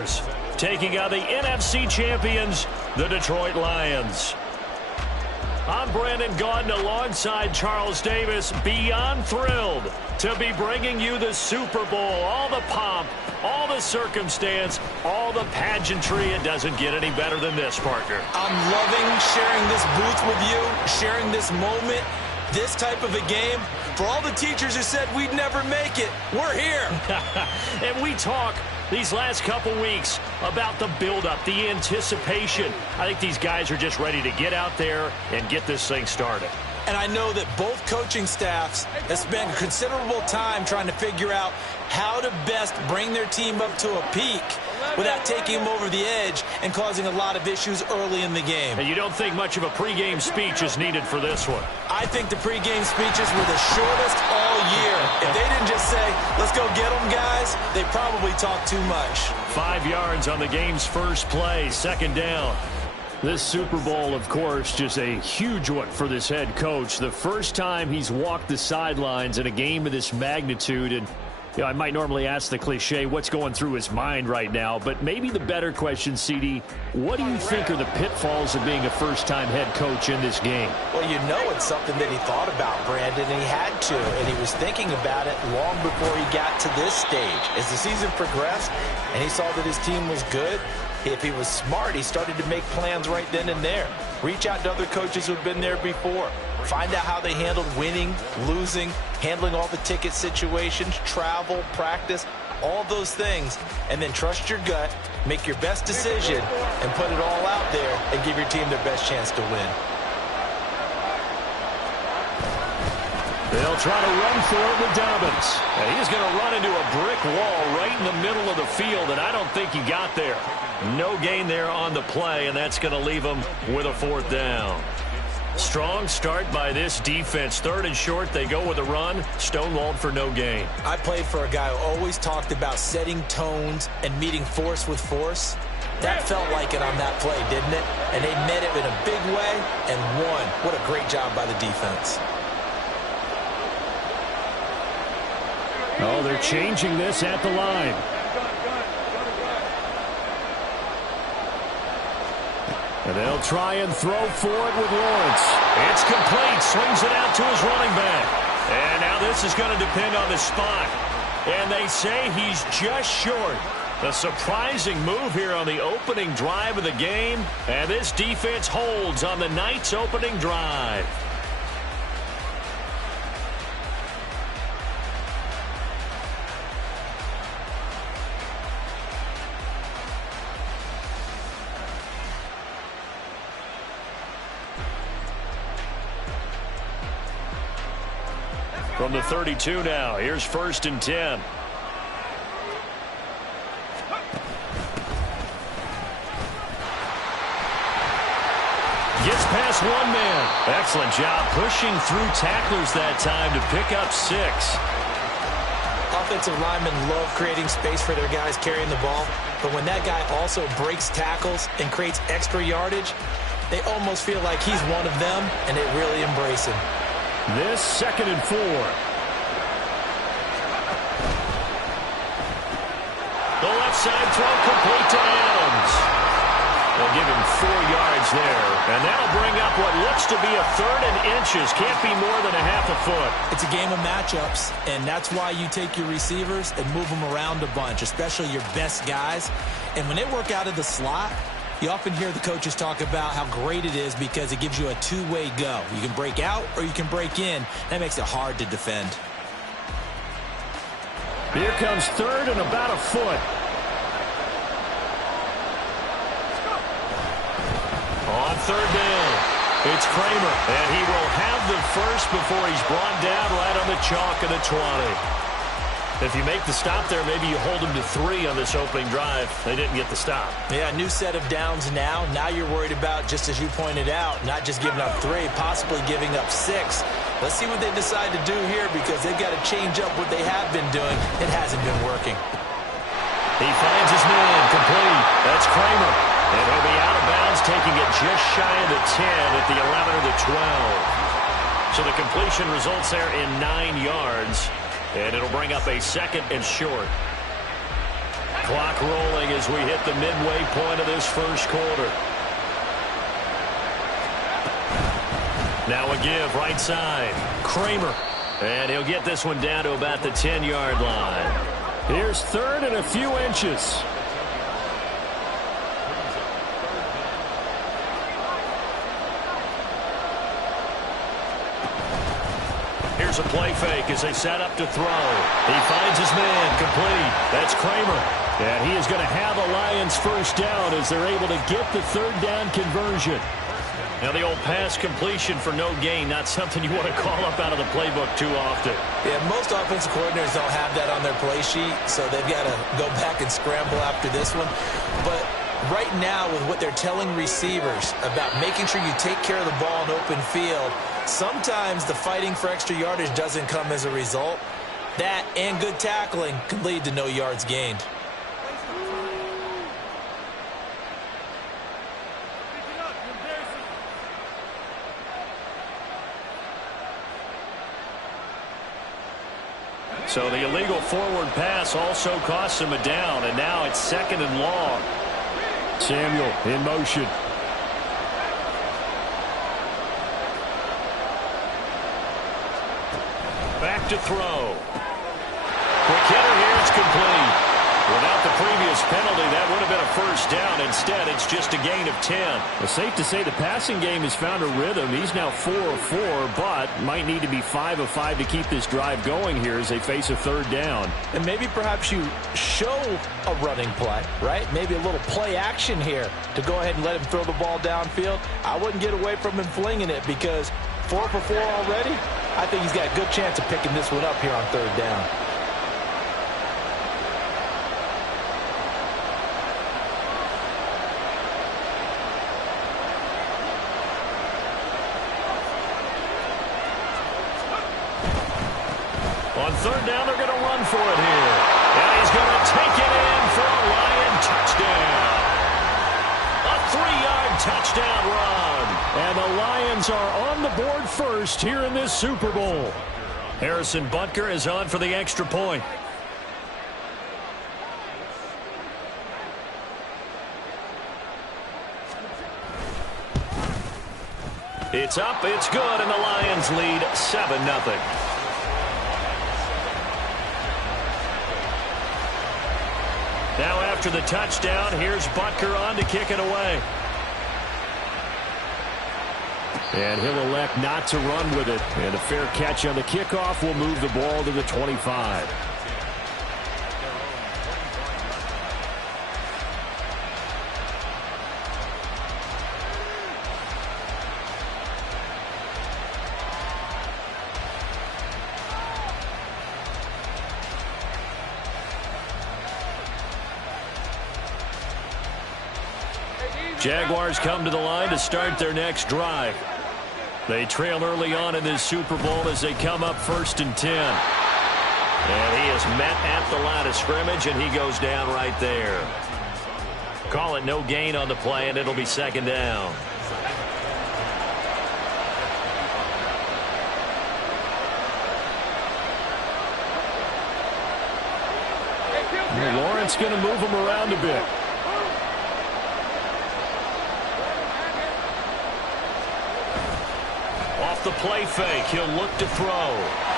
Bears, taking on the NFC champions, the Detroit Lions. I'm Brandon Gaudin alongside Charles Davis, beyond thrilled to be bringing you the Super Bowl. All the pomp, all the circumstance, all the pageantry. It doesn't get any better than this, partner. I'm loving sharing this booth with you, sharing this moment, this type of a game. For all the teachers who said we'd never make it, we're here. And we talk these last couple weeks about the buildup, the anticipation. I think these guys are just ready to get out there and get this thing started. And I know that both coaching staffs have spent considerable time trying to figure out how to best bring their team up to a peak without taking them over the edge and causing a lot of issues early in the game. And you don't think much of a pregame speech is needed for this one? I think the pregame speeches were the shortest all year. If they didn't just say, let's go get them, guys, they probably talked too much. 5 yards on the game's first play, second down. This Super Bowl, of course, just a huge one for this head coach. The first time he's walked the sidelines in a game of this magnitude. And you know, I might normally ask the cliche, what's going through his mind right now? But maybe the better question, CD, what do you think are the pitfalls of being a first-time head coach in this game? Well, you know it's something that he thought about, Brandon, and he had to. And he was thinking about it long before he got to this stage. As the season progressed and he saw that his team was good, if he was smart, he started to make plans right then and there. Reach out to other coaches who've been there before. Find out how they handled winning, losing, handling all the ticket situations, travel, practice, all those things. And then trust your gut, make your best decision, and put it all out there and give your team their best chance to win. They'll try to run for it with Dobbins. And he's going to run into a brick wall right in the middle of the field, and I don't think he got there. No gain there on the play, and that's going to leave him with a fourth down. Strong start by this defense. Third and short, they go with a run. Stonewalled for no gain. I played for a guy who always talked about setting tones and meeting force with force. That felt like it on that play, didn't it? And they met it in a big way and won. What a great job by the defense. Oh, they're changing this at the line. And they'll try and throw for it with Lawrence. It's complete. Swings it out to his running back. And now this is going to depend on the spot. And they say he's just short. A surprising move here on the opening drive of the game. And this defense holds on the night's opening drive. From the 32 now, here's 1st and 10. Gets past one man. Excellent job pushing through tacklers that time to pick up 6. Offensive linemen love creating space for their guys carrying the ball, but when that guy also breaks tackles and creates extra yardage, they almost feel like he's one of them, and they really embrace him. This 2nd and 4. The left side throw complete to Adams. They'll give him 4 yards there. And that'll bring up what looks to be a 3rd and inches. Can't be more than a half a foot. It's a game of matchups, and that's why you take your receivers and move them around a bunch, especially your best guys. And when they work out of the slot, you often hear the coaches talk about how great it is because it gives you a two-way go. You can break out or you can break in. That makes it hard to defend. Here comes 3rd and about a foot. On 3rd down, it's Kramer, and he will have the first before he's brought down right on the chalk of the 20. If you make the stop there, maybe you hold them to 3 on this opening drive. They didn't get the stop. Yeah, new set of downs now. Now you're worried about, just as you pointed out, not just giving up 3, possibly giving up 6. Let's see what they decide to do here because they've got to change up what they have been doing. It hasn't been working. He finds his man complete. That's Kramer. And he'll be out of bounds, taking it just shy of the 10 at the 11 or the 12. So the completion results there in 9 yards. And it'll bring up a 2nd and short. Clock rolling as we hit the midway point of this first quarter. Now a give right side. Kramer. And he'll get this one down to about the 10-yard line. Here's third and a few inches. Here's a play fake as they set up to throw. He finds his man, complete. That's Kramer. And he is going to have a Lions first down as they're able to get the third down conversion. Now the old pass completion for no gain, not something you want to call up out of the playbook too often. Yeah, most offensive coordinators don't have that on their play sheet, so they've got to go back and scramble after this one. But right now, with what they're telling receivers about making sure you take care of the ball in open field, sometimes the fighting for extra yardage doesn't come as a result. That and good tackling can lead to no yards gained. So the illegal forward pass also costs him a down, and now it's second and long. Samuel in motion. Back to throw. Quick hitter here, it's complete. Without the previous penalty, that would have been a first down. Instead, it's just a gain of 10. It's safe to say the passing game has found a rhythm. He's now 4 of 4, but might need to be 5 of 5 to keep this drive going here as they face a third down. And maybe perhaps you show a running play, right? Maybe a little play action here to go ahead and let him throw the ball downfield. I wouldn't get away from him flinging it because 4 for 4 already. I think he's got a good chance of picking this one up here on third down. On third down, they're going to run for it here. And he's going to take it in for a Lion touchdown. A 3-yard touchdown run. And the Lions are on the board first here in this Super Bowl. Harrison Butker is on for the extra point. It's up, it's good, and the Lions lead 7-0. Now after the touchdown, here's Butker on to kick it away. And he'll elect not to run with it. And a fair catch on the kickoff will move the ball to the 25. Jaguars come to the line to start their next drive. They trail early on in this Super Bowl as they come up 1st and 10. And he is met at the line of scrimmage, and he goes down right there. Call it no gain on the play, and it'll be second down. Lawrence going to move him around a bit. Off the play fake, he'll look to throw.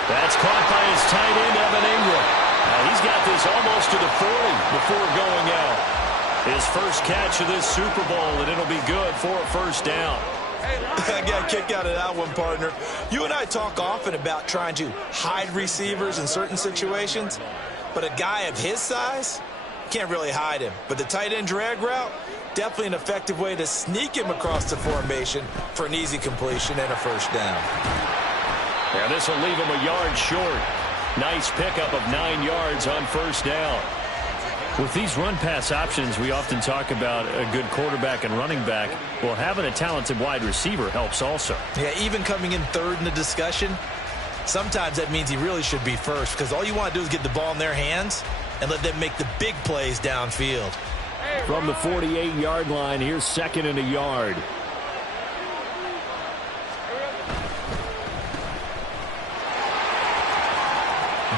That's caught by his tight end, Evan Ingram. He's got this almost to the 40 before going out. His first catch of this Super Bowl, and it'll be good for a first down. I got a kick out of that one, partner. You and I talk often about trying to hide receivers in certain situations, but a guy of his size can't really hide him. But the tight end drag route, definitely an effective way to sneak him across the formation for an easy completion and a first down. Yeah, this will leave him a yard short. Nice pickup of 9 yards on first down. With these run-pass options, we often talk about a good quarterback and running back. Well, having a talented wide receiver helps also. Yeah, even coming in third in the discussion, sometimes that means he really should be first because all you want to do is get the ball in their hands and let them make the big plays downfield. From the 48-yard line, here's 2nd and a yard.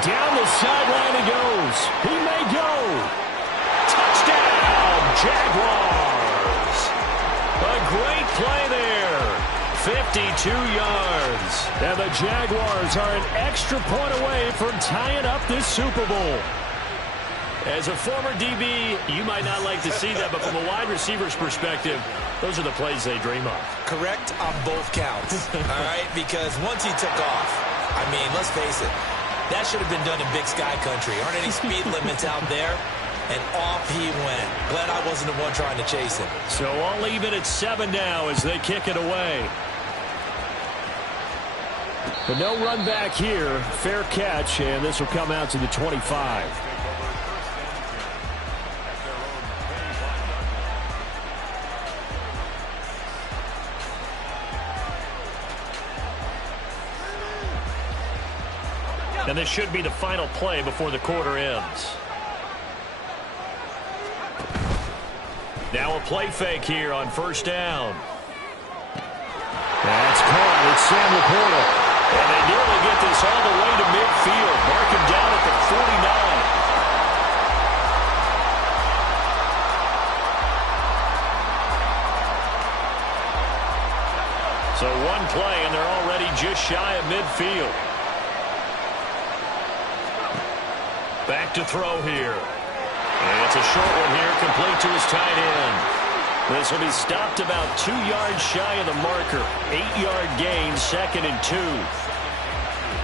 Down the sideline he goes. He may go. Jaguars. A great play there. 52 yards. And the Jaguars are an extra point away from tying up this Super Bowl. As a former DB, you might not like to see that, but from a wide receiver's perspective, those are the plays they dream of. Correct on both counts, all right? Because once he took off, I mean, let's face it, that should have been done in Big Sky Country. Aren't any speed limits out there? And off he went. Glad I wasn't the one trying to chase him. So I'll leave it at 7 now as they kick it away. But no run back here. Fair catch, and this will come out to the 25. And this should be the final play before the quarter ends. Now a play fake here on first down. That's caught. It's Sam Laporta. And they nearly get this all the way to midfield. Mark him down at the 49. So one play, and they're already just shy of midfield. Back to throw here. And it's a short one here, complete to his tight end. This will be stopped about 2 yards shy of the marker. 8-yard gain, 2nd and 2.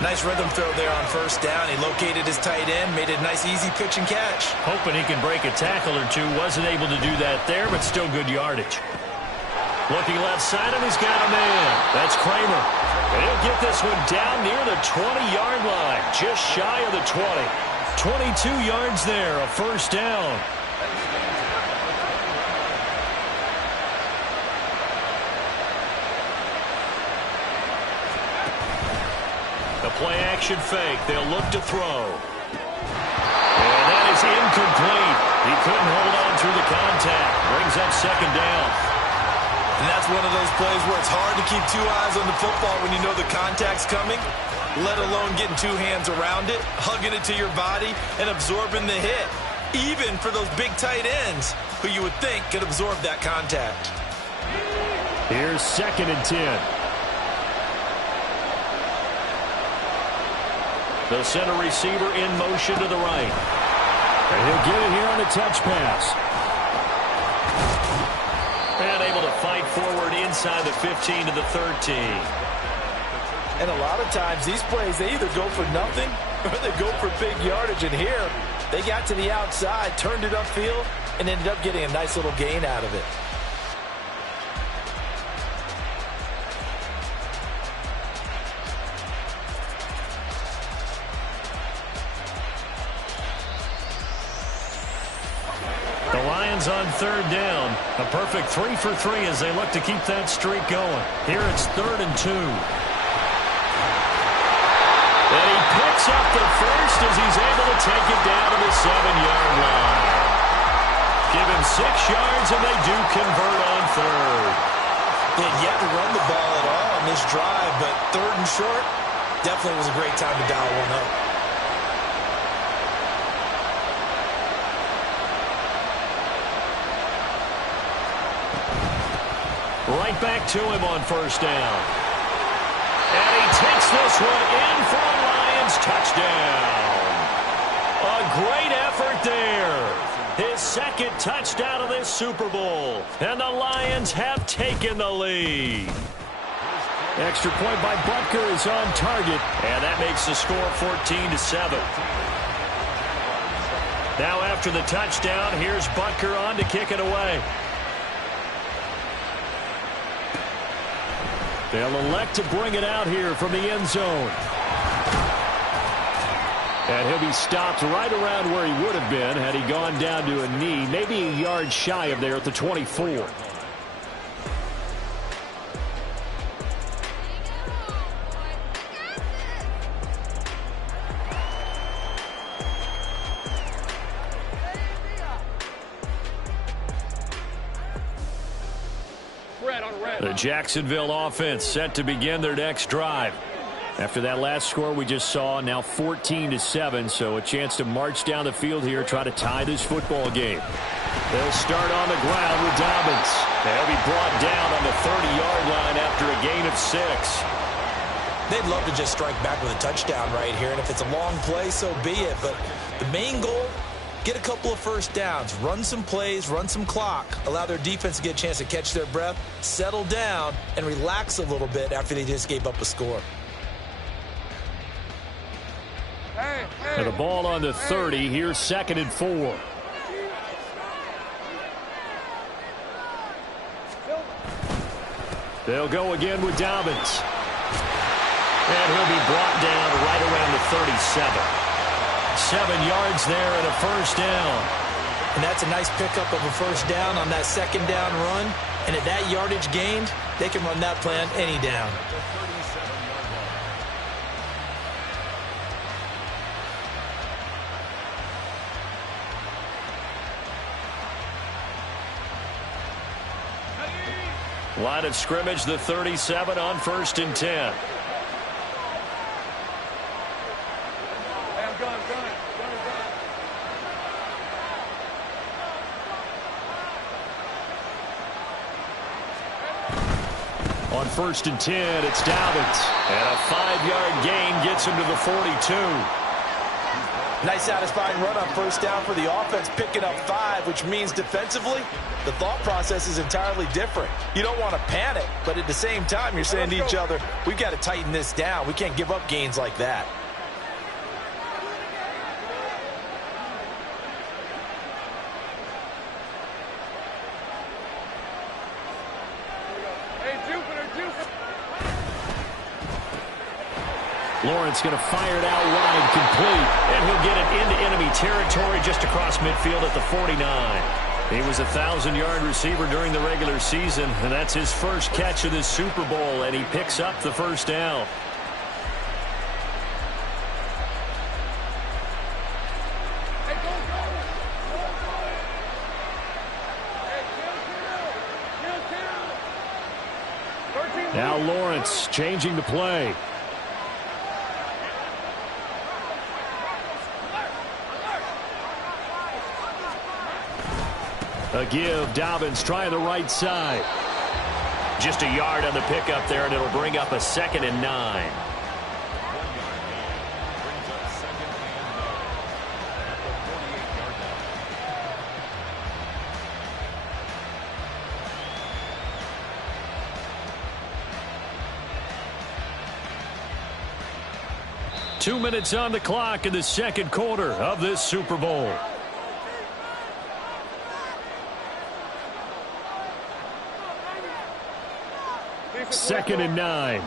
Nice rhythm throw there on first down. He located his tight end, made it a nice easy pitch and catch. Hoping he can break a tackle or two. Wasn't able to do that there, but still good yardage. Looking left side, and he's got a man. That's Kramer. And he'll get this one down near the 20-yard line, just shy of the 20. 22 yards there, a first down. The play-action fake. They'll look to throw. And that is incomplete. He couldn't hold on through the contact. Brings up 2nd down. And that's one of those plays where it's hard to keep 2 eyes on the football when you know the contact's coming, let alone getting 2 hands around it, hugging it to your body, and absorbing the hit. Even for those big tight ends who you would think could absorb that contact. Here's 2nd and 10. The center receiver in motion to the right. And he'll get it here on a touch pass. And able to fight forward inside the 15 to the 13. And a lot of times these plays, they either go for nothing or they go for big yardage. And here, they got to the outside, turned it upfield, and ended up getting a nice little gain out of it. The Lions on 3rd down. A perfect 3 for 3 as they look to keep that streak going. Here it's 3rd and 2. And he picks up the first as he's able to take it down to the 7-yard line. Give him 6 yards, and they do convert on 3rd. They had yet to run the ball at all on this drive, but 3rd and short definitely was a great time to dial one up. Right back to him on first down. And he takes this one in for a Lions touchdown. A great effort there. His 2nd touchdown of this Super Bowl. And the Lions have taken the lead. Extra point by Butker is on target. And that makes the score 14-7. Now after the touchdown, here's Butker on to kick it away. They'll elect to bring it out here from the end zone. And he'll be stopped right around where he would have been had he gone down to a knee, maybe a yard shy of there at the 24. The Jacksonville offense set to begin their next drive. After that last score we just saw, now 14-7, so a chance to march down the field here, try to tie this football game. They'll start on the ground with Dobbins. They'll be brought down on the 30-yard line after a gain of 6. They'd love to just strike back with a touchdown right here, and if it's a long play, so be it. But the main goal, get a couple of first downs, run some plays, run some clock, allow their defense to get a chance to catch their breath, settle down, and relax a little bit after they just gave up a score. And the ball on the 30. Here's 2nd and 4. They'll go again with Dobbins. And he'll be brought down right around the 37. 7 yards there and a first down. And that's a nice pickup of a first down on that 2nd down run. And at that yardage gained, they can run that play on any down. Line of scrimmage, the 37 on 1st and 10. On 1st and 10, it's Dobbins. And a 5-yard gain gets him to the 42. Nice satisfying run on first down for the offense, picking up 5, which means defensively, the thought process is entirely different. You don't want to panic, but at the same time, you're saying to each other, we've got to tighten this down. We can't give up gains like that. Lawrence going to fire it out wide, complete, and he'll get it into enemy territory just across midfield at the 49. He was a 1,000-yard receiver during the regular season, and that's his first catch of this Super Bowl, and he picks up the first down. Now Lawrence changing the play. A give, Dobbins trying the right side. Just a yard on the pickup there, and it'll bring up a 2nd and 9. Two minutes on the clock in the second quarter of this Super Bowl. Second and 9.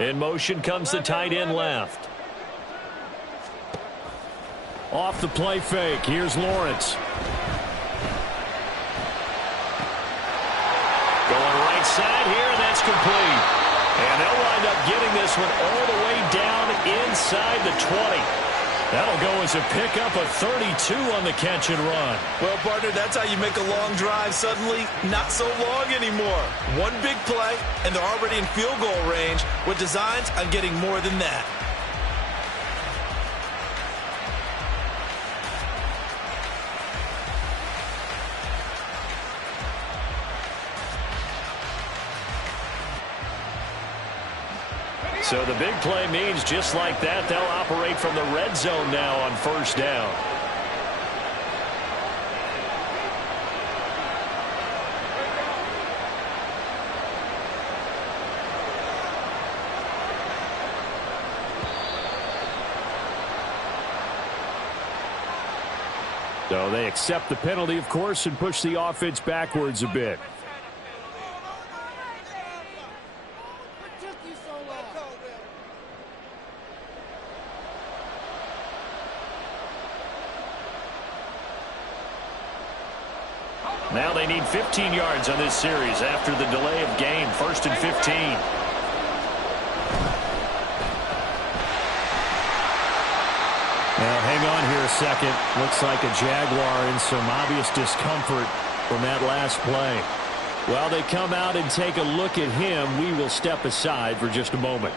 In motion comes the tight end left. Off the play fake. Here's Lawrence. Going right side here, and that's complete. And they'll wind up getting this one all the way down inside the 20. That'll go as a pickup of 32 on the catch and run. Well, partner, that's how you make a long drive suddenly not so long anymore. One big play, and they're already in field goal range with designs on getting more than that. So the big play means just like that, they'll operate from the red zone now on first down. So they accept the penalty, of course, and push the offense backwards a bit. Now they need 15 yards on this series after the delay of game. 1st and 15. Now, hang on here a second. Looks like a Jaguar in some obvious discomfort from that last play. While they come out and take a look at him, we will step aside for just a moment.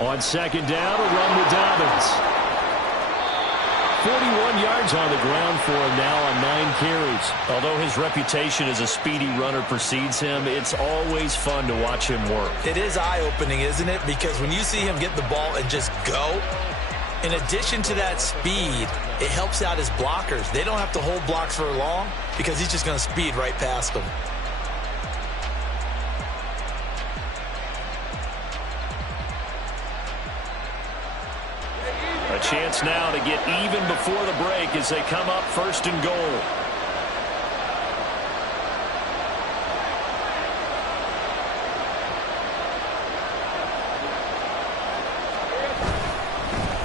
On 2nd down, a run with Dobbins. 41 yards on the ground for him now on 9 carries. Although his reputation as a speedy runner precedes him, it's always fun to watch him work. It is eye-opening, isn't it? Because when you see him get the ball and just go, in addition to that speed, it helps out his blockers. They don't have to hold blocks for long because he's just going to speed right past them. A chance now to get even before the break as they come up 1st and goal.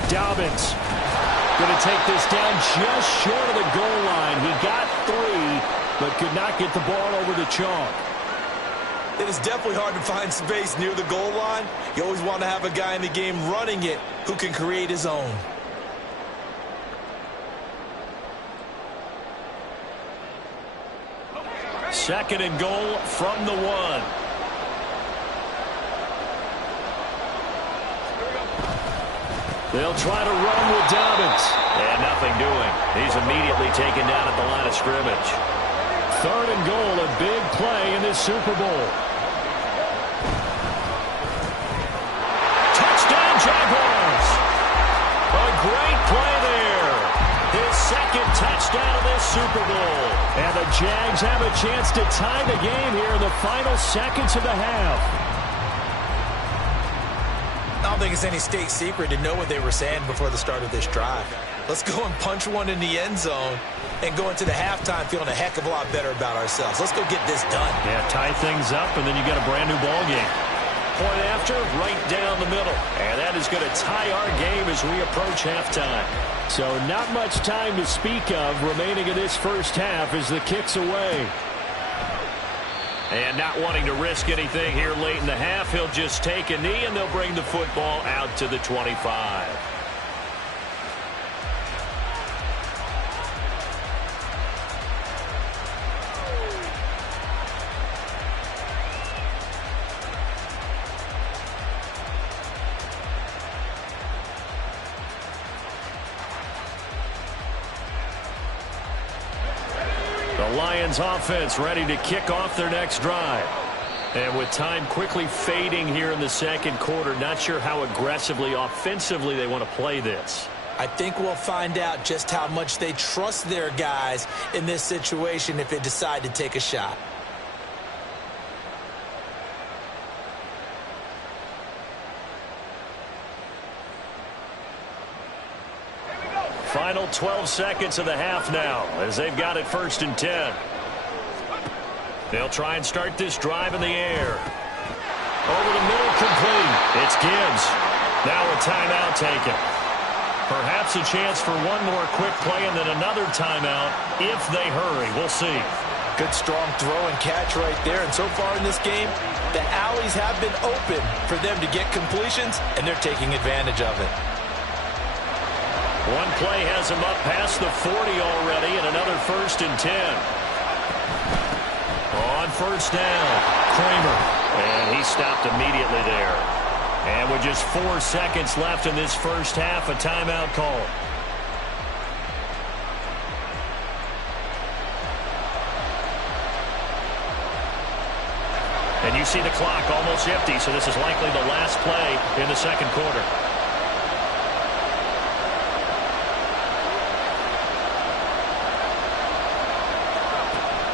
Dobbins going to take this down just short of the goal line. He got 3, but could not get the ball over the chalk. It is definitely hard to find space near the goal line. You always want to have a guy in the game running it who can create his own. Second and goal from the 1. They'll try to run with Dobbins. And nothing doing. He's immediately taken down at the line of scrimmage. 3rd and goal, a big play in this Super Bowl. Touchdown, Jaguars! A great play there. His 2nd touchdown of this Super Bowl. And the Jags have a chance to tie the game here in the final seconds of the half. I don't think it's any state secret to know what they were saying before the start of this drive. Let's go and punch one in the end zone and go into the halftime feeling a heck of a lot better about ourselves. Let's go get this done. Yeah, tie things up, and then you get a brand-new ball game. Point after, right down the middle. And that is going to tie our game as we approach halftime. So not much time to speak of remaining in this first half as the kick's away. And not wanting to risk anything here late in the half, he'll just take a knee, and they'll bring the football out to the 25. The Lions offense ready to kick off their next drive. And with time quickly fading here in the 2nd quarter, not sure how aggressively, offensively they want to play this. I think we'll find out just how much they trust their guys in this situation if they decide to take a shot. Final 12 seconds of the half now as they've got it 1st and 10. They'll try and start this drive in the air. Over the middle, complete. It's Gibbs. Now a timeout taken. Perhaps a chance for one more quick play and then another timeout if they hurry. We'll see. Good strong throw and catch right there. And so far in this game, the alleys have been open for them to get completions, and they're taking advantage of it. One play has him up past the 40 already, and another 1st and 10. On 1st down, Kramer. And he stopped immediately there. And with just 4 seconds left in this first half, a timeout call. And you see the clock almost empty, so this is likely the last play in the 2nd quarter.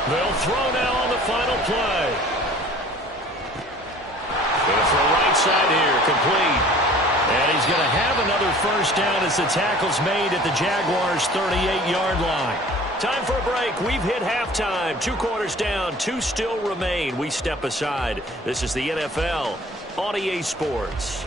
They'll throw now on the final play. Going to throw right side here, complete. And he's going to have another first down as the tackle's made at the Jaguars' 38-yard line. Time for a break. We've hit halftime. 2 quarters down, 2 still remain. We step aside. This is the NFL on EA Sports.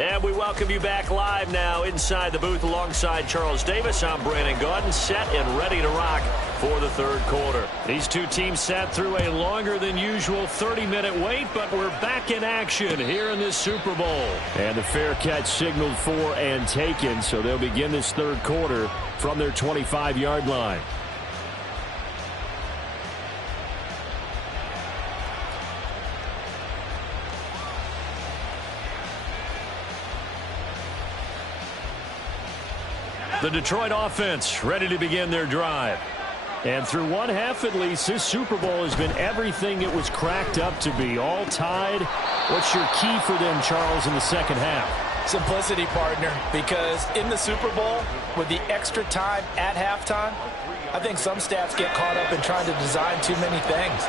And we welcome you back live now inside the booth alongside Charles Davis. I'm Brandon Gaudin, set and ready to rock for the third quarter. These two teams sat through a longer than usual 30-minute wait, but we're back in action here in this Super Bowl. And the fair catch signaled for and taken, so they'll begin this third quarter from their 25-yard line. The Detroit offense ready to begin their drive. And through one half at least, this Super Bowl has been everything it was cracked up to be. All tied. What's your key for them, Charles, in the second half? Simplicity, partner, because in the Super Bowl, with the extra time at halftime, I think some staffs get caught up in trying to design too many things.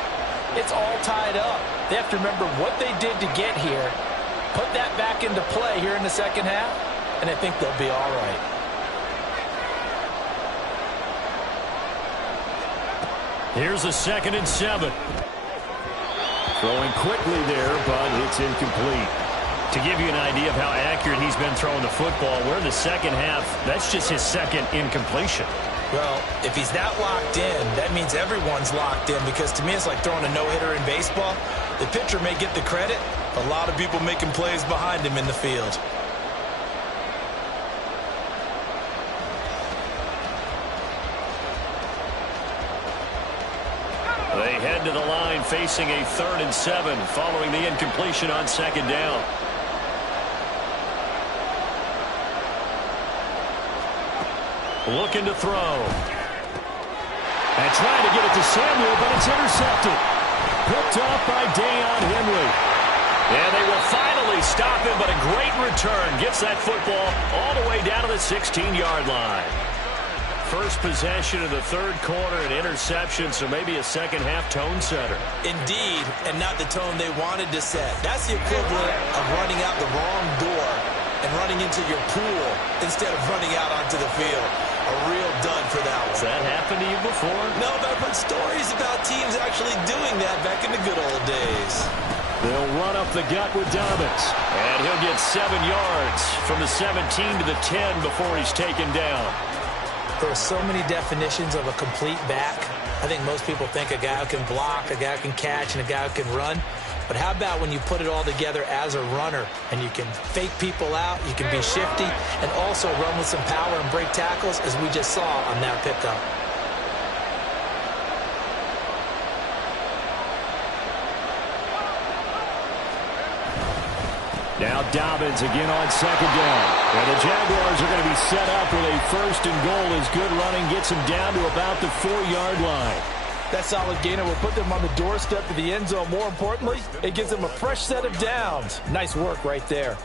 It's all tied up. They have to remember what they did to get here, put that back into play here in the second half, and I think they'll be all right. Here's a 2nd and 7. Throwing quickly there, but it's incomplete. To give you an idea of how accurate he's been throwing the football, we're in the second half. That's just his 2nd incompletion. Well, if he's that locked in, that means everyone's locked in, because to me it's like throwing a no-hitter in baseball. The pitcher may get the credit, a lot of people making plays behind him in the field. They head to the line facing a 3rd and 7 following the incompletion on 2nd down. Looking to throw. And trying to get it to Samuel, but it's intercepted. Picked up by Deion Henry. And they will finally stop him, but a great return. Gets that football all the way down to the 16-yard line. First possession of the third quarter, an interception, so maybe a second-half tone setter. Indeed, and not the tone they wanted to set. That's the equivalent of running out the wrong door and running into your pool instead of running out onto the field. A real dud for that one. Has that happened to you before? No, but I've heard stories about teams actually doing that back in the good old days. They'll run up the gut with Dobbins. And he'll get 7 yards from the 17 to the 10 before he's taken down. There are so many definitions of a complete back. I think most people think a guy who can block, a guy who can catch, and a guy who can run. But how about when you put it all together as a runner and you can fake people out, you can be shifty, and also run with some power and break tackles, as we just saw on that pickup. Now Dobbins again on 2nd down. And the Jaguars are going to be set up with a 1st and goal as good running gets them down to about the 4-yard line. That solid gainer will put them on the doorstep of the end zone. More importantly, it gives them a fresh set of downs. Nice work right there.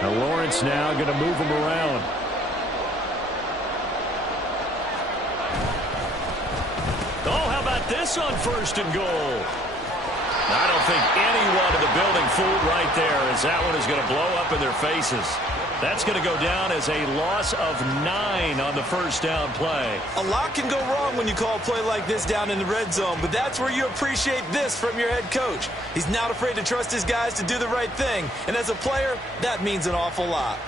Now Lawrence now going to move him around. Oh, how about this on 1st and goal? I don't think anyone in the building fooled right there, as that one is going to blow up in their faces. That's going to go down as a loss of 9 on the first down play. A lot can go wrong when you call a play like this down in the red zone, but that's where you appreciate this from your head coach. He's not afraid to trust his guys to do the right thing, and as a player, that means an awful lot.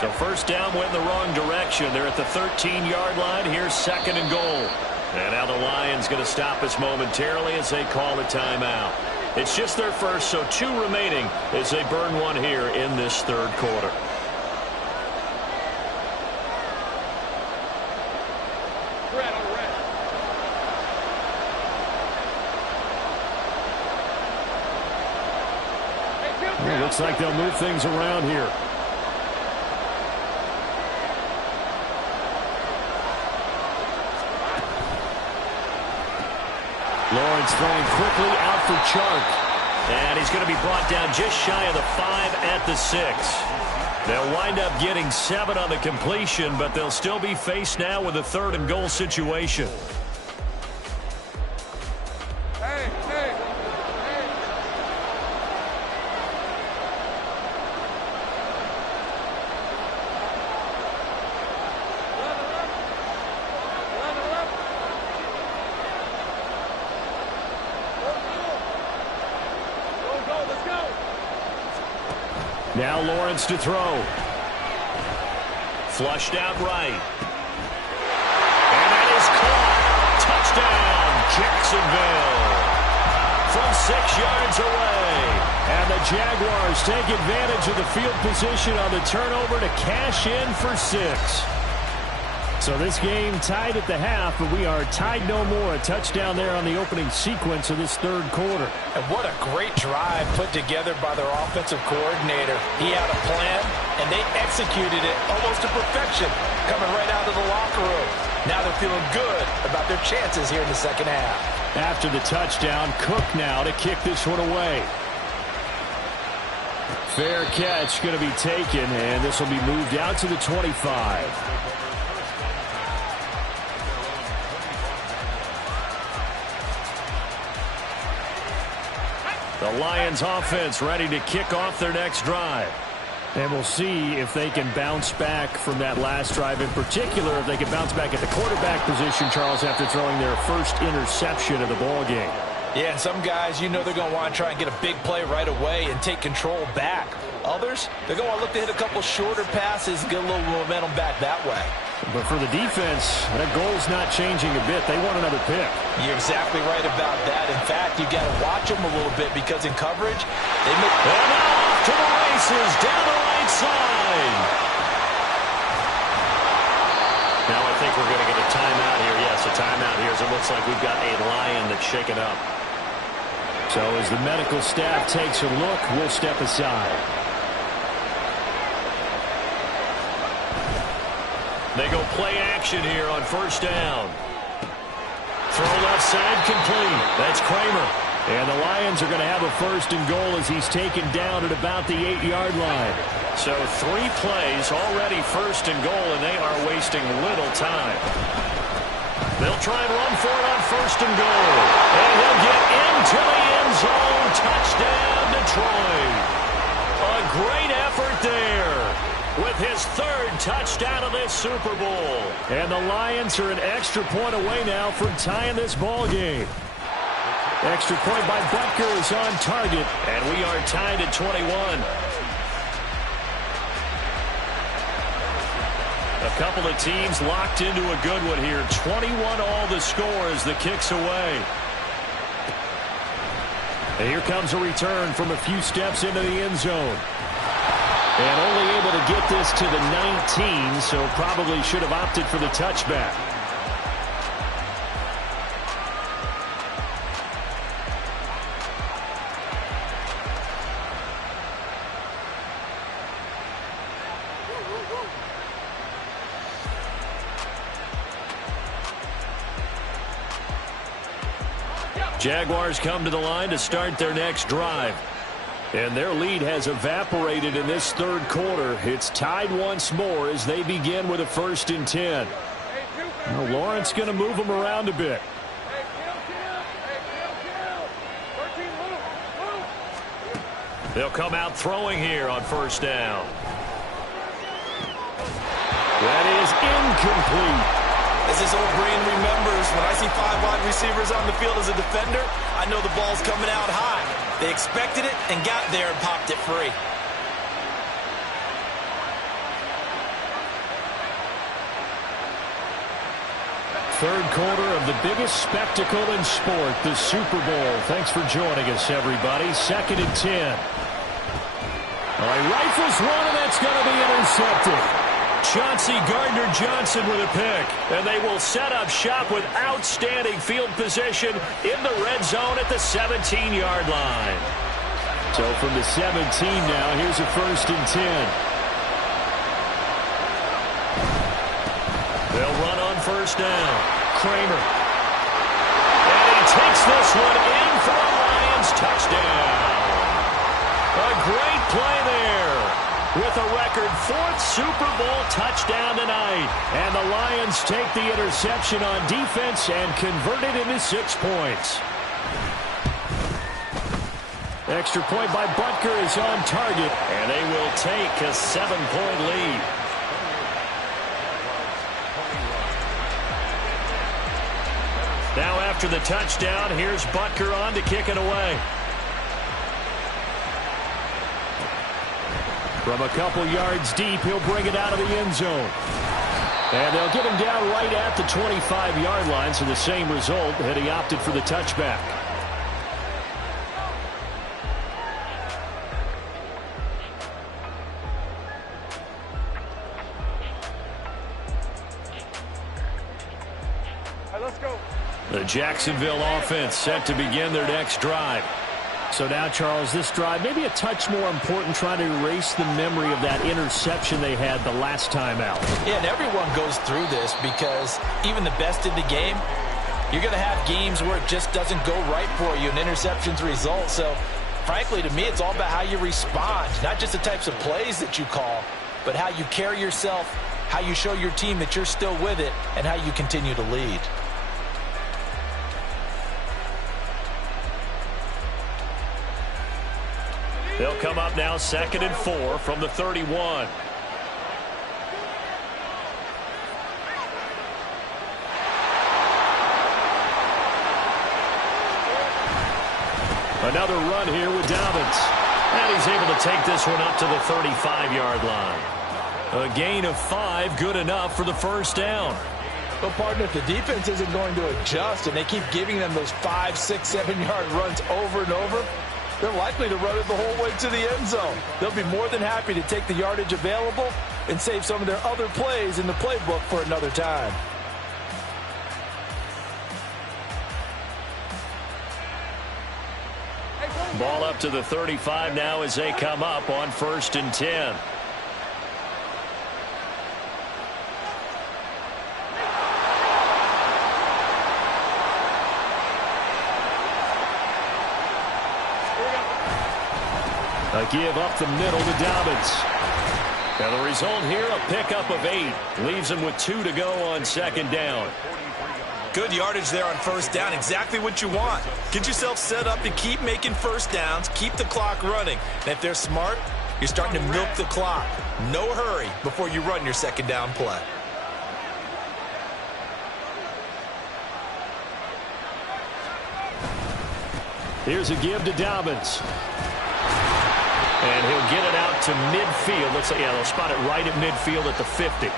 So first down went in the wrong direction. They're at the 13-yard line. Here's 2nd and goal. And now the Lions going to stop us momentarily as they call a timeout. It's just their first, so 2 remaining as they burn one here in this third quarter. Looks like they'll move things around here. Lawrence throwing quickly out for Chark. And he's going to be brought down just shy of the 5 at the 6. They'll wind up getting 7 on the completion, but they'll still be faced now with a 3rd and goal situation. Now Lawrence to throw. Flushed out right. And that is caught. Touchdown, Jacksonville. From 6 yards away. And the Jaguars take advantage of the field position on the turnover to cash in for 6. So this game tied at the half, but we are tied no more. A touchdown there on the opening sequence of this 3rd quarter. And what a great drive put together by their offensive coordinator. He had a plan, and they executed it almost to perfection, coming right out of the locker room. Now they're feeling good about their chances here in the 2nd half. After the touchdown, Cook now to kick this one away. Fair catch going to be taken, and this will be moved out to the 25. The Lions offense ready to kick off their next drive. And we'll see if they can bounce back from that last drive. In particular, if they can bounce back at the quarterback position, Charles, after throwing their first interception of the ball game. Yeah, and some guys, you know they're going to want to try and get a big play right away and take control back. Others, they're going to look to hit a couple shorter passes, get a little momentum back that way. But for the defense, that goal's not changing a bit. They want another pick. You're exactly right about that. In fact, you got to watch them a little bit because in coverage, they make... And now off to the races down the right side. Now I think we're going to get a timeout here. Yes, a timeout here as it looks like we've got a Lion that's shaken up. So as the medical staff takes a look, we'll step aside. They go play action here on 1st down. Throw left side complete. That's Kramer. And the Lions are going to have a 1st and goal as he's taken down at about the 8-yard line. So 3 plays already 1st and goal, and they are wasting little time. They'll try and run for it on 1st and goal. And he'll get into the end zone. Touchdown, Detroit. A great effort there with his 3rd touchdown of this Super Bowl. And the Lions are an extra point away now from tying this ball game. Extra point by Butker is on target. And we are tied at 21. A couple of teams locked into a good one here. 21 all the score as the kick's away. And here comes a return from a few steps into the end zone. And only able to get this to the 19, so probably should have opted for the touchback. Jaguars come to the line to start their next drive. And their lead has evaporated in this 3rd quarter. It's tied once more as they begin with a 1st and 10. Well, Lawrence going to move them around a bit. They'll come out throwing here on 1st down. That is incomplete. As this old brain remembers, when I see 5 wide receivers on the field as a defender, I know the ball's coming out high. They expected it and got there and popped it free. Third quarter of the biggest spectacle in sport, the Super Bowl. Thanks for joining us, everybody. 2nd and 10. All right, rifles one, and that's going to be intercepted. Chauncey Gardner-Johnson with a pick. And they will set up shop with outstanding field position in the red zone at the 17-yard line. So from the 17 now, here's a 1st and 10. They'll run on 1st down. Kramer. And he takes this one in for a Lions touchdown. A great play there. With a record 4th Super Bowl touchdown tonight. And the Lions take the interception on defense and convert it into 6 points. Extra point by Butker is on target. And they will take a 7-point lead. Now after the touchdown, here's Butker on to kick it away. From a couple yards deep, he'll bring it out of the end zone. And they'll get him down right at the 25-yard line, so the same result had he opted for the touchback. Let's go. The Jacksonville offense set to begin their next drive. So now, Charles, this drive maybe a touch more important, trying to erase the memory of that interception they had the last time out. Yeah, and everyone goes through this because even the best in the game, you're going to have games where it just doesn't go right for you, and interceptions result. So, frankly, to me, it's all about how you respond, not just the types of plays that you call, but how you carry yourself, how you show your team that you're still with it, and how you continue to lead. They'll come up now 2nd and 4 from the 31. Another run here with Dobbins. And he's able to take this one up to the 35-yard line. A gain of 5, good enough for the 1st down. Well, partner, if the defense isn't going to adjust and they keep giving them those 5, 6, 7-yard runs over and over, they're likely to run it the whole way to the end zone. They'll be more than happy to take the yardage available and save some of their other plays in the playbook for another time. Ball up to the 35 now as they come up on 1st and 10. A give up the middle to Dobbins. Now the result here, a pickup of 8. Leaves him with 2 to go on 2nd down. Good yardage there on 1st down. Exactly what you want. Get yourself set up to keep making 1st downs, keep the clock running. And if they're smart, you're starting to milk the clock. No hurry before you run your 2nd down play. Here's a give to Dobbins. And he'll get it out to midfield. Looks like, yeah, they'll spot it right at midfield at the 50.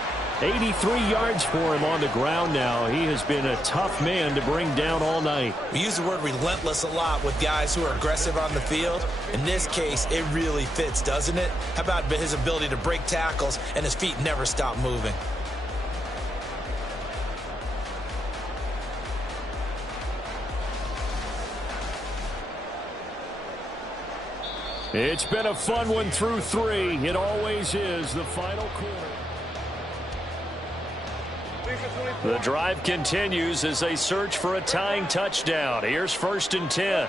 83 yards for him on the ground now. He has been a tough man to bring down all night. We use the word relentless a lot with guys who are aggressive on the field. In this case, it really fits, doesn't it? How about his ability to break tackles and his feet never stop moving? It's been a fun one through 3. It always is the final quarter. The drive continues as they search for a tying touchdown. Here's 1st and 10.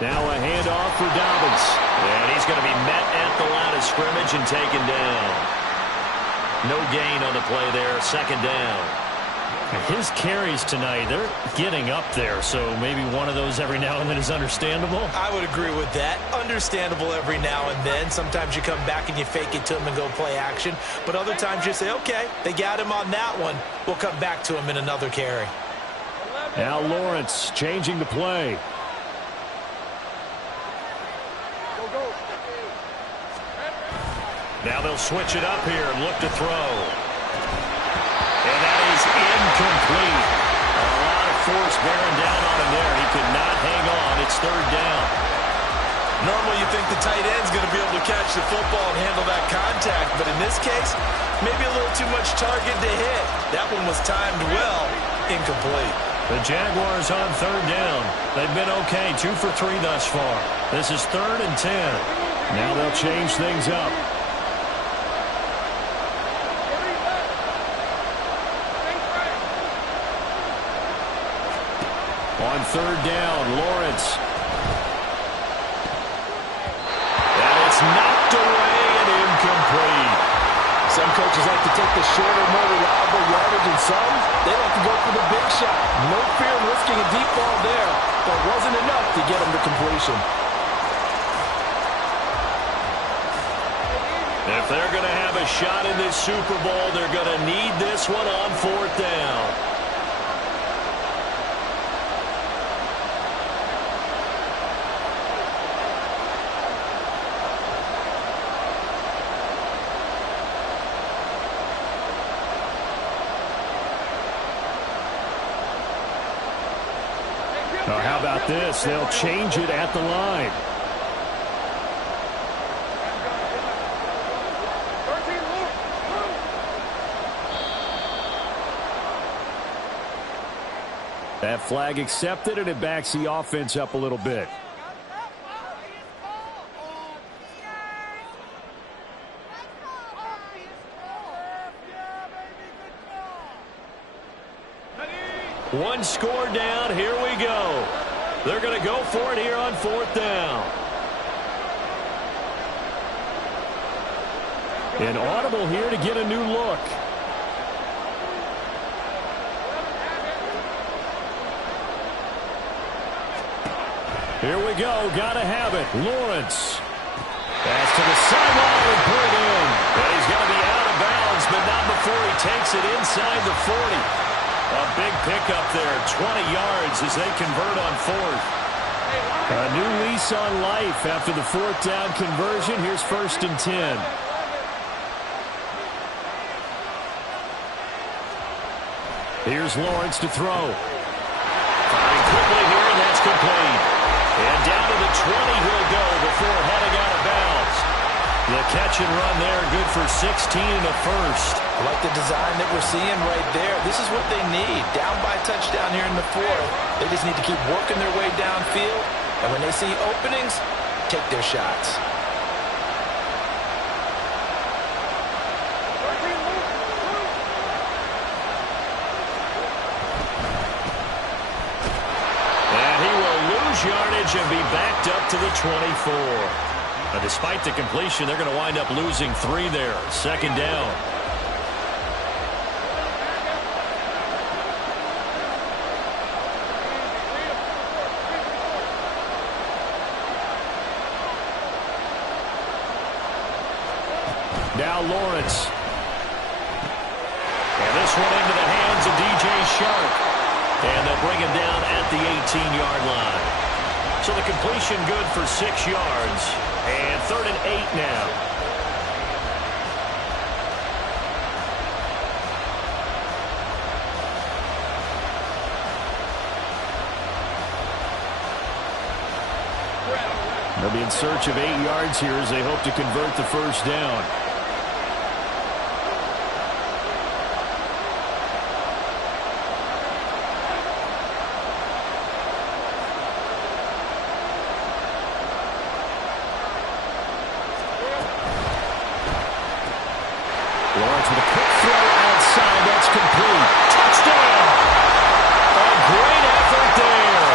Now a handoff for Dobbins. And he's going to be met at the line of scrimmage and taken down. No gain on the play there. 2nd down. His carries tonight, they're getting up there, so maybe one of those every now and then is understandable. I would agree with that. Understandable every now and then. Sometimes you come back and you fake it to him and go play action. But other times you say, okay, they got him on that one. We'll come back to him in another carry. Now Lawrence changing the play. Now they'll switch it up here and look to throw. And that is incomplete. A lot of force bearing down on him there. He could not hang on. It's 3rd down. Normally you think the tight end's going to be able to catch the football and handle that contact. But in this case, maybe a little too much target to hit. That one was timed well. Incomplete. The Jaguars on third down. They've been okay, 2 for 3 thus far. This is 3rd and 10. Now they'll change things up. On third down, Lawrence. And it's knocked away and incomplete. Some coaches like to take the shorter, more reliable yardage, and some, they like to go for the big shot. No fear in risking a deep ball there, but wasn't enough to get them to completion. If they're going to have a shot in this Super Bowl, they're going to need this one on 4th down. Now, how about this? They'll change it at the line. That flag accepted, and it backs the offense up a little bit. One score down. Here we go. They're going to go for it here on 4th down. An audible here to get a new look. Here we go. Got to have it. Lawrence. Pass to the sideline and put it in. And he's going to be out of bounds, but not before he takes it inside the 40. A big pickup there, 20 yards as they convert on 4th. A new lease on life after the 4th down conversion. Here's 1st and 10. Here's Lawrence to throw. Firing quickly here, and that's complete. And down to the 20 he'll go before heading out of bounds. The catch and run there, good for 16 and a first. I like the design that we're seeing right there. This is what they need. Down by a touchdown here in the 4th. They just need to keep working their way downfield. And when they see openings, take their shots. And he will lose yardage and be backed up to the 24. Now, despite the completion, they're going to wind up losing 3 there. 2nd down. Now Lawrence. And this one into the hands of DJ Shark. And they'll bring him down at the 18-yard line. So the completion good for 6 yards. And 3rd and 8 now. They'll be in search of 8 yards here as they hope to convert the 1st down. Lawrence with a quick throw outside. That's complete. Touchdown! A great effort there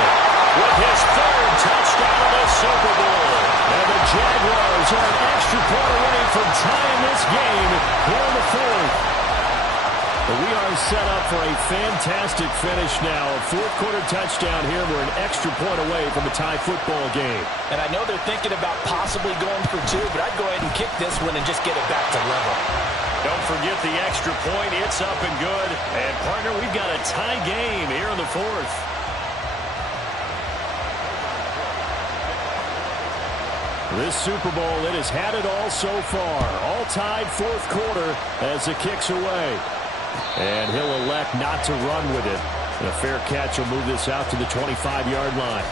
with his 3rd touchdown of the Super Bowl. And the Jaguars are an extra point away from tying this game here in the 4th. But we are set up for a fantastic finish now. A 4th-quarter touchdown here. We're an extra point away from a tie football game. And I know they're thinking about possibly going for 2, but I'd go ahead and kick this one and just get it back to level. Don't forget the extra point. It's up and good. And, partner, we've got a tie game here in the 4th. This Super Bowl, it has had it all so far. All tied 4th quarter as the kick's away. And he'll elect not to run with it. And a fair catch will move this out to the 25-yard line.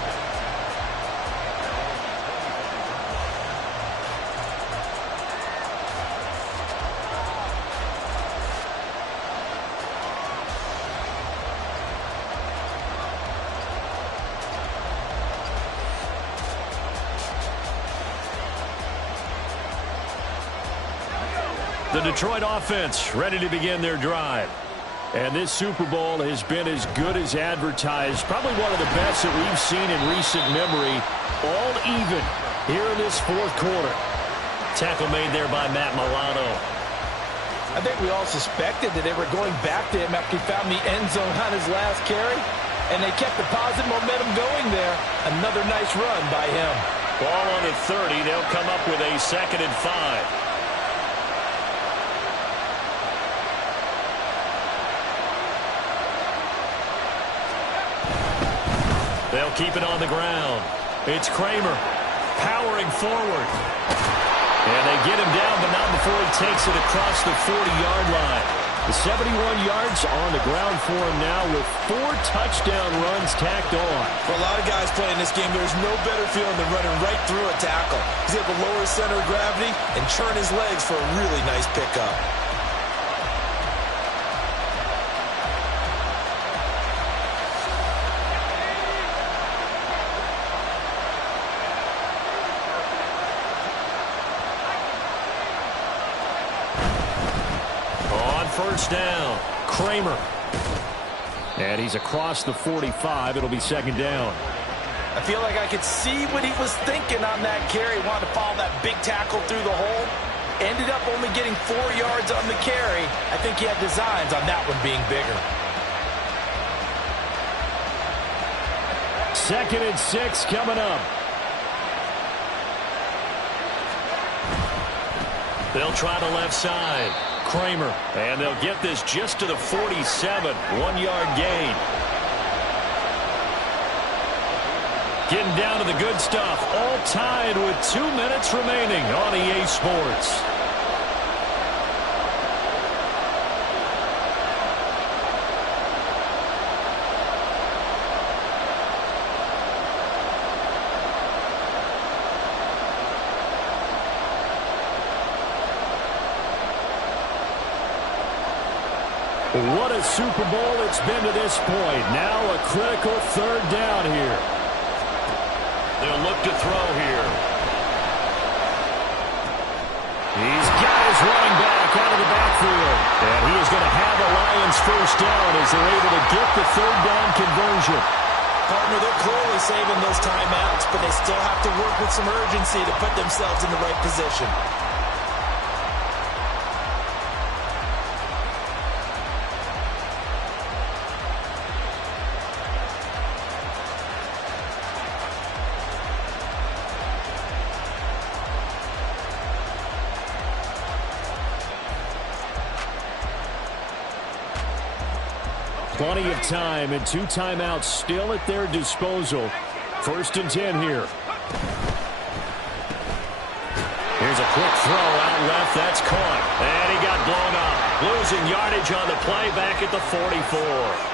The Detroit offense ready to begin their drive. And this Super Bowl has been as good as advertised. Probably one of the best that we've seen in recent memory. All even here in this fourth quarter. Tackle made there by Matt Milano. I think we all suspected that they were going back to him after he found the end zone on his last carry. And they kept the positive momentum going there. Another nice run by him. Ball on the 30. They'll come up with a 2nd and 5. They'll keep it on the ground. It's Kramer powering forward. And they get him down, but not before he takes it across the 40-yard line. The 71 yards on the ground for him now with 4 touchdown runs tacked on. For a lot of guys playing this game, there's no better feeling than running right through a tackle. He's able to lower his center of gravity and churn his legs for a really nice pickup. First down, Kramer. And he's across the 45. It'll be 2nd down. I feel like I could see what he was thinking on that carry. Wanted to follow that big tackle through the hole. Ended up only getting 4 yards on the carry. I think he had designs on that one being bigger. 2nd and 6 coming up. They'll try the left side. Kramer, and they'll get this just to the 47, 1-yard gain. Getting down to the good stuff, all tied with 2 minutes remaining on EA Sports. What a Super Bowl it's been to this point. Now a critical 3rd down here. They'll look to throw here. He's got his running back out of the backfield. And he is going to have the Lions first down as they're able to get the 3rd down conversion. Partner, they're clearly saving those timeouts, but they still have to work with some urgency to put themselves in the right position. Plenty of time and 2 timeouts still at their disposal. 1st and 10 here. Here's a quick throw out left. That's caught. And he got blown up. Losing yardage on the play back at the 44.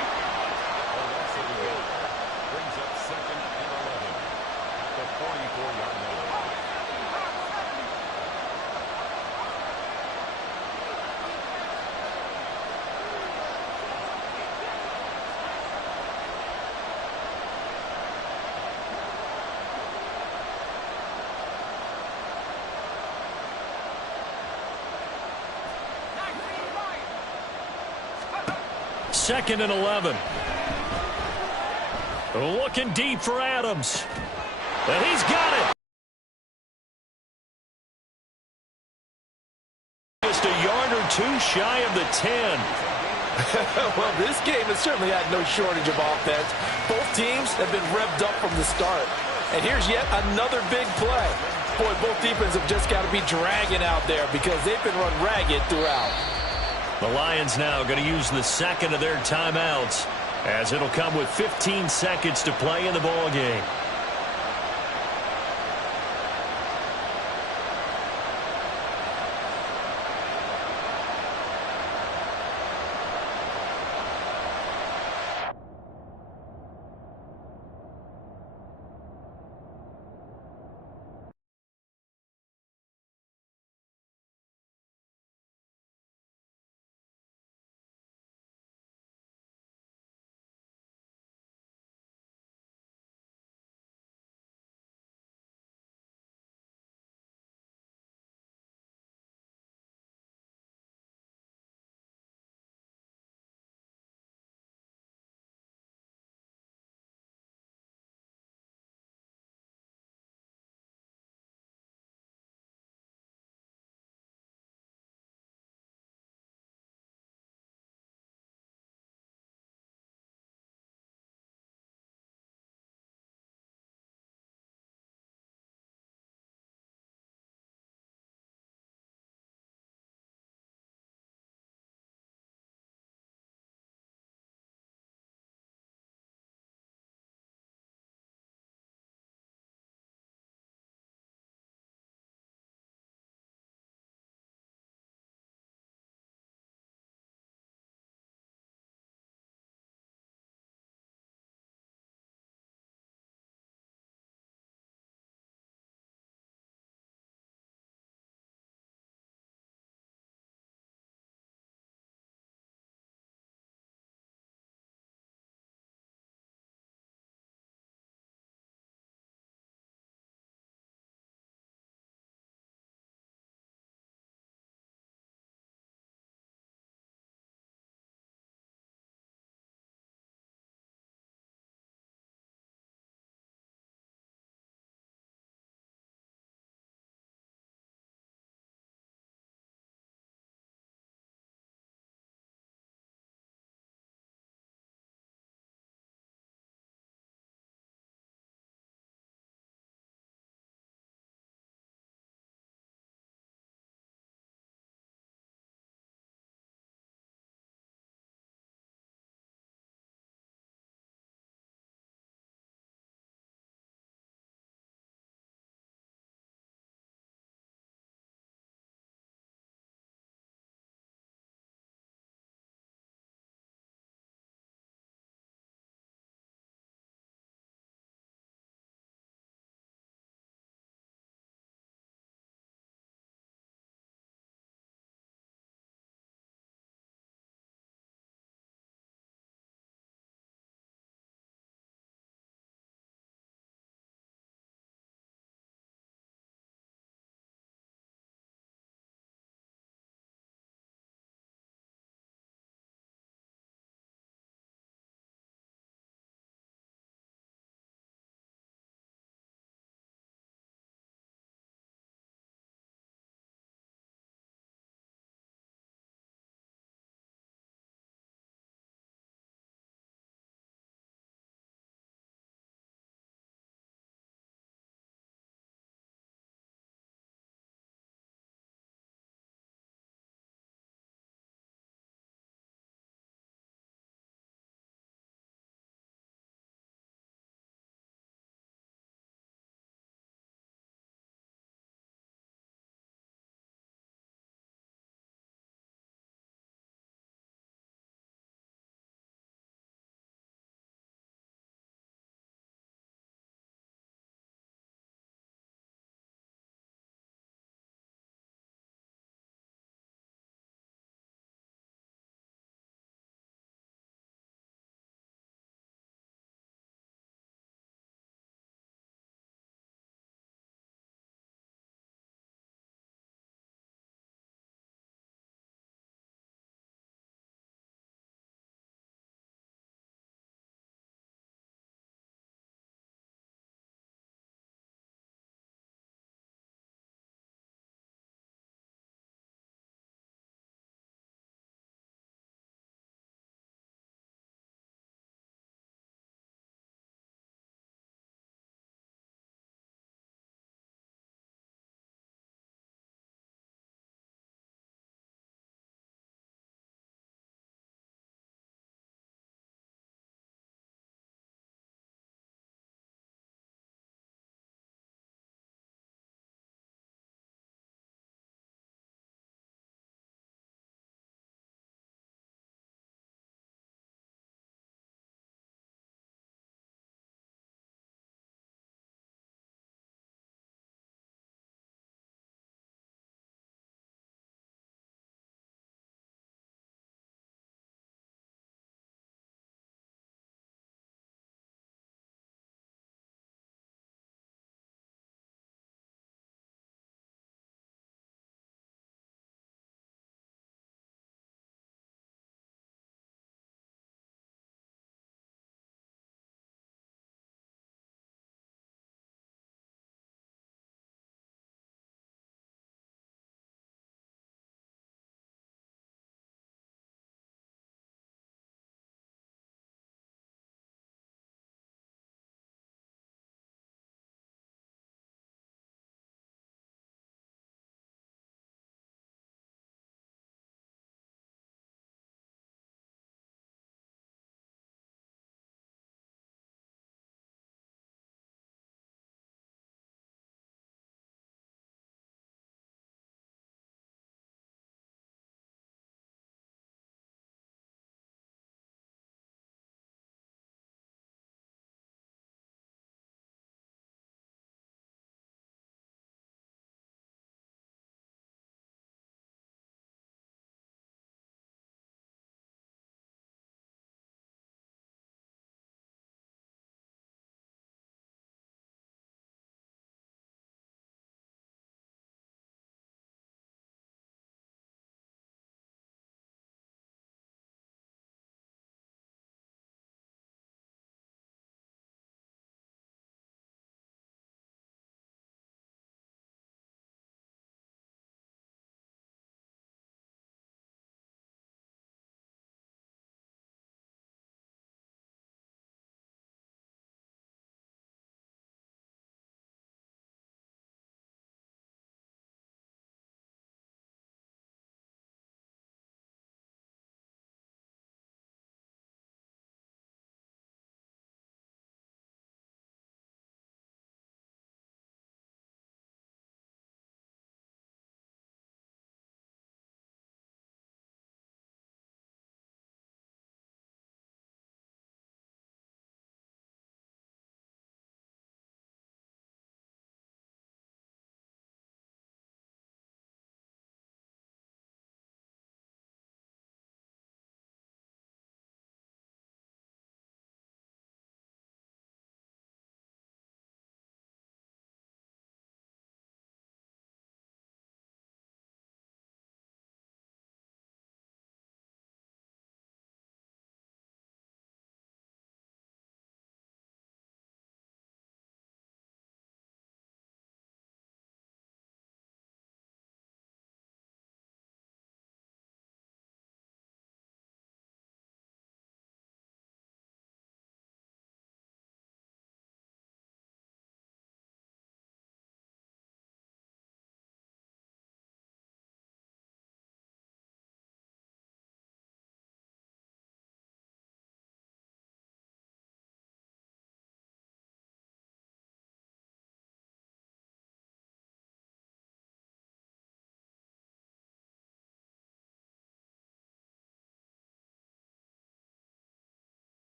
Second and 11. Looking deep for Adams. And he's got it. Just a yard or 2 shy of the 10. Well, this game has certainly had no shortage of offense. Both teams have been revved up from the start. And here's yet another big play. Boy, both defenses have just got to be dragging out there because they've been run ragged throughout. The Lions now going to use the 2nd of their timeouts as it'll come with 15 seconds to play in the ball game.